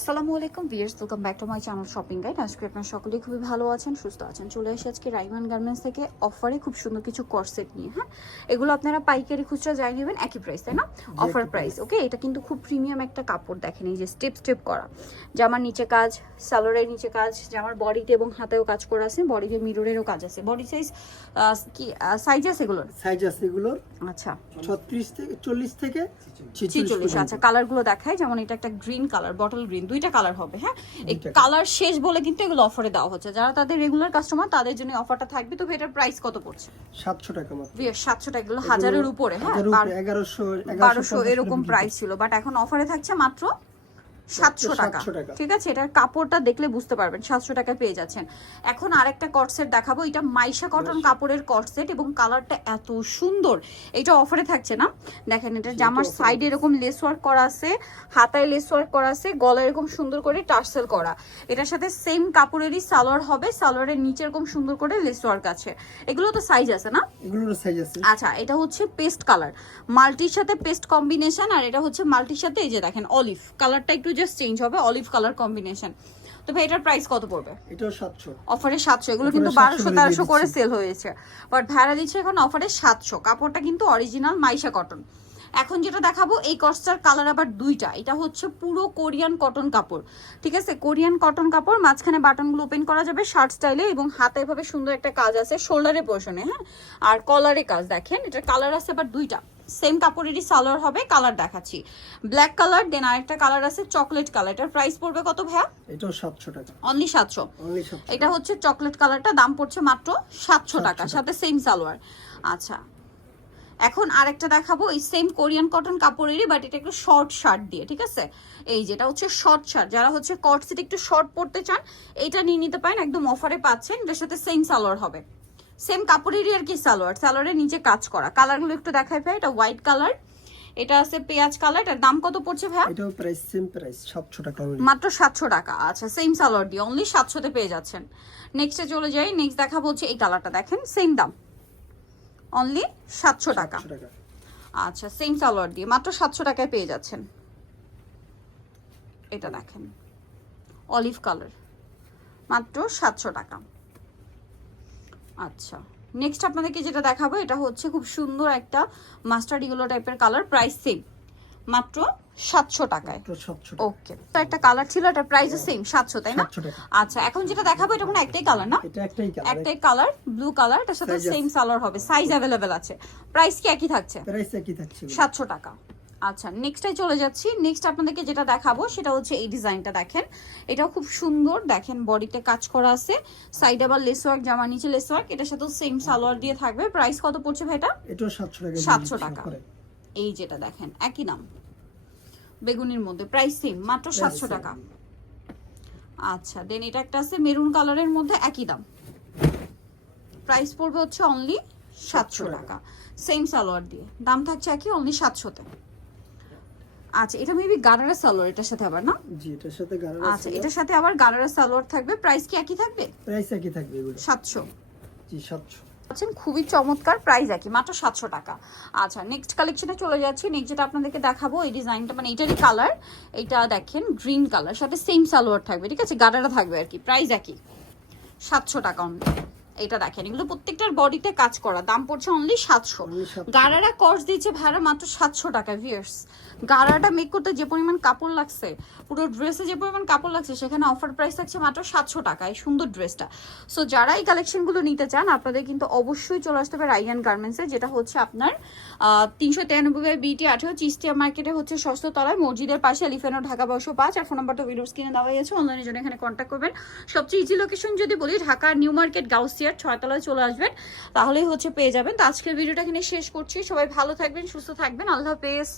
আসসালামু আলাইকুম viewers welcome back to my channel shopping guide আজকে আপনার সকলেই খুবই ভালো আছেন সুস্থ আছেন। চলে এসে আজকে রাইমান গার্মেন্টস থেকে অফারে খুব সুন্দর কিছু করসেট নিয়ে হ্যাঁ? এগুলো আপনারা পাইকারি খুচরা যাই নেবেন একই প্রাইস তাই না? অফার প্রাইস ওকে এটা কিন্তু খুব প্রিমিয়াম একটা কাপড় দেখেন এই যে স্টেপ স্টেপ করা। জামার নিচে কাজ সালোয়ারের নিচে কাজ জামার বডিতে এবং হাতেও কাজ করা আছে বডিতে মিররেরও কাজ আছে। বডি সাইজ কি সাইজ আছে এগুলোর? সাইজ আছে এগুলোর। আচ্ছা। ছত্রিশ থেকে চল্লিশ থেকে ছিচল্লিশ আচ্ছা কালারগুলো দেখায় যেমন এটা একটা গ্রিন কালার বটল গ্রিন দুইটা কালার হবে হ্যাঁ? এই কালার শেষ বলে কিন্তু এগুলো অফারে দেওয়া হচ্ছে। যারা তাদের রেগুলার কাস্টমার তাদের জন্য অফারটা থাকবে। তো এটার প্রাইস কত পড়ছে? সাতশো টাকা মাত্র। সাতশো টাকা। এগুলো হাজারের উপরে হ্যাঁ? হাজার উপরে, এগারোশো বারোশো এরকম প্রাইস ছিল। বাট এখন অফারে থাকছে মাত্র সাতশো টাকা। ঠিক আছে? এটার কাপড়টা দেখলে বুঝতে পারবেন সাতশো টাকায় পেয়ে যাচ্ছেন। এখন আরেকটা কটসেট দেখাবো। এটা মাইশা কটন কাপড়ের কটসেট এবং কালারটা এত সুন্দর। এটা অফারে থাকছে না। দেখেন এটা জামার সাইডে এরকম লেস ওয়ার্ক করা আছে হাতায় লেস ওয়ার্ক করা আছে গলা এরকম সুন্দর করে টার্সেল করা। এটার সাথে সেম কাপড়েরই সালোয়ার হবে। সালোয়ারের নিচে এরকম সুন্দর করে লেস ওয়ার্ক আছে। এগুলো তো সাইজ আছে না? এগুলোর সাইজ আছে। আচ্ছা এটা হচ্ছে পেস্ট কালার মাল্টির সাথে পেস্ট কম্বিনেশন আর এটা হচ্ছে মাল্টির সাথে এই যে দেখেন অলিভ কালারটা একটু জাস্ট চেঞ্জ হবে অলিভ কালার কম্বিনেশন তো ভাই এটার প্রাইস কত পড়বে? এটাও সাতশো। অফারে সাতশো এগুলো কিন্তু 700 বারোশো করে তেরোশো করে সেল হয়েছে। বাট ভাড়া দিচ্ছে এখন অফারে সাতশো। কাপড়টা কিন্তু অরিজিনাল মাইশা কটন এখন যেটা দেখাবো এই কস্টার কালার আবার দুইটা। এটা হচ্ছে পুরো কোরিয়ান কটন কাপড়। ঠিক আছে? কোরিয়ান কটন কাপড় মাঝখানে বাটনগুলো ওপেন করা যাবে শার্ট স্টাইলে এবং হাতে এভাবে সুন্দর একটা কাজ আছে শোল্ডারে পোর্শনে হ্যাঁ? আর কলারে কাজ দেখেন? এটার কালার আছে আবার দুইটা। সেম কাপড়েরই সালোয়ার হবে কালার দেখাচ্ছি। ব্ল্যাক কালার দেন আরেকটা কালার আছে চকলেট কালার এটার প্রাইস পড়বে কত ভাইয়া? এটাও সাতশো টাকা। অনলি সাতশো। অনলি সাতশো এটা হচ্ছে চকলেট কালারটা দাম পড়ছে মাত্র সাতশো টাকা সাথে সেম সালোয়ার। আচ্ছা। এখন আরেকটা দেখাবো এই সেম কোরিয়ান কটন কাপড়েরই বাট এটা একটু শর্ট শার্ট দিয়ে ঠিক আছে? এই যেটা হচ্ছে শর্ট শার্ট যারা হচ্ছে কট সেট একটু শর্ট পড়তে চান এটা নিয়ে নিতে পারেন একদম অফারে পাচ্ছেন এটার সাথে সেম সালোয়ার হবে। সেম কাপড়েরই আর কি সালোয়ার। সালোয়ারের নিচে কাজ করা। কালারগুলো একটু দেখাই ভাই এটা হোয়াইট কালার এটা আছে পেঁয়াজ কালার এটার দাম কত পড়ছে ভাই এটাও প্রাইস সেম প্রাইস সাতশো টাকা মাত্র সাতশো টাকা। আচ্ছা সেম সালোয়ার দিয়ে অনলি সাতশোতে পেয়ে যাচ্ছেন। নেক্সটে চলে যাই নেক্সট দেখাবো হচ্ছে এই কালারটা দেখেন সেম দাম। অনলি সাতশো 700 টাকা। আচ্ছা সেম সালোয়ার দিয়ে মাত্র সাতশো টাকায় পেয়ে যাচ্ছেন। এটা দেখেন অলিভ কালার মাত্র সাতশো টাকা। আচ্ছা। নেক্সট আপনাদেরকে যেটা দেখাবো এটা হচ্ছে খুব সুন্দর একটা মাস্টার্ড ইগুলো টাইপের কালার প্রাইস সেম মাত্র সাতশো টাকায়। ওকে তো একটা কালার ছিল এটা প্রাইস সেম সাতশো তাই না? আচ্ছা এখন যেটা দেখাবো এটা কোনো একটাই কালার না। একটাই কালার ব্লু কালার এটার সাথে সেম সালোয়ার হবে। সাইজ অ্যাভেলেবেল আছে। প্রাইস কি একই থাকছে। সাতশো টাকা। আচ্ছা নেক্সটে চলে যাচ্ছি। নেক্সট আপনাদেরকে যেটা দেখাবো সেটা হচ্ছে এই ডিজাইনটা দেখেন। এটাও খুব সুন্দর। দেখেন বডিতে কাজ করা আছে। সাইড আবার লেস ওয়ার্ক জামা নিচে লেস ওয়ার্ক এটার সাথে সেম সালোয়ার দিয়ে থাকবে। প্রাইস কত পড়ছে ভাই এটা এটাও সাতশো টাকা দিয়ে 700 টাকা। এই যেটা দেখেন একই নাম বেগুনির মধ্যে প্রাইস সেম মাত্র সাতশো same। টাকা। আচ্ছা দেন এটা একটা আছে মেরুন কালারের মধ্যে একই দাম। প্রাইস পড়বে হচ্ছে অনলি সাতশো 700 টাকা। সেম সালোয়ার দিয়ে। দাম থাকছে একই অনলি সাতশোতে। আচ্ছা এটা মেবি গারারা সালোয়ার এটার সাথে আবার না? জি এটার সাথে গাড়ার আচ্ছা এটার সাথে আবার গারারা সালোয়ার থাকবে। প্রাইস কি একই থাকবে? প্রাইস একই থাকবে এগুলো। সাতশো। জি সাতশো। পাচ্ছেন খুবই চমৎকার প্রাইস একই মাত্র সাতশো টাকা। আচ্ছা নেক্সট কালেকশনে চলে যাচ্ছি। নেক্সট যেটা আপনাদেরকে দেখাবো এই ডিজাইনটা মানে এটারই কালার এটা দেখেন গ্রিন কালার সাথে সেম সালোয়ার থাকবে ঠিক আছে? গাডারা থাকবে আর কি প্রাইস একই। সাতশো টাকা অনলি এটা দেখেন এগুলো প্রত্যেকটার বডিতে কাজ করা। দাম পড়ছে অনলি সাতশো। Only 700 গারারা কস্ট দিচ্ছে ভাড়া মাত্র সাতশো টাকা ভিয়ার্স গারাটা মেক করতে যে পরিমাণ কাপড় লাগছে পুরো ড্রেসে যে পরিমাণ কাপড় লাগছে সেখানে অফার প্রাইস থাকছে মাত্র সাতশো টাকা এই সুন্দর ড্রেসটা সো যারা এই কালেকশনগুলো নিতে চান আপনাদের কিন্তু অবশ্যই চলে আসতে হবে রাইয়ান গার্মেন্টসে যেটা হচ্ছে আপনার তিনশো তিরানব্বই বিটি আঠেরো চিস্টিয়া মার্কেটে হচ্ছে ষষ্ঠ তলায় মসজিদের পাশে এলিফেনো ঢাকা বর্ষো পাঁচ আর ফোন নাম্বারটা ভিডিও স্ক্রিনে দেওয়া হয়েছে অনলাইনের জন্য এখানে কন্ট্যাক্ট করবেন। সবচেয়ে ইজি লোকেশন যদি বলি ঢাকা নিউ মার্কেট গাউসিয়ার ছয়তলায় চলে আসবেন, তাহলেই হচ্ছে পেয়ে যাবেন। তো আজকের ভিডিওটা এখানে শেষ করছি। সবাই ভালো থাকবেন, সুস্থ থাকবেন। আল্লাহ হাফেজ।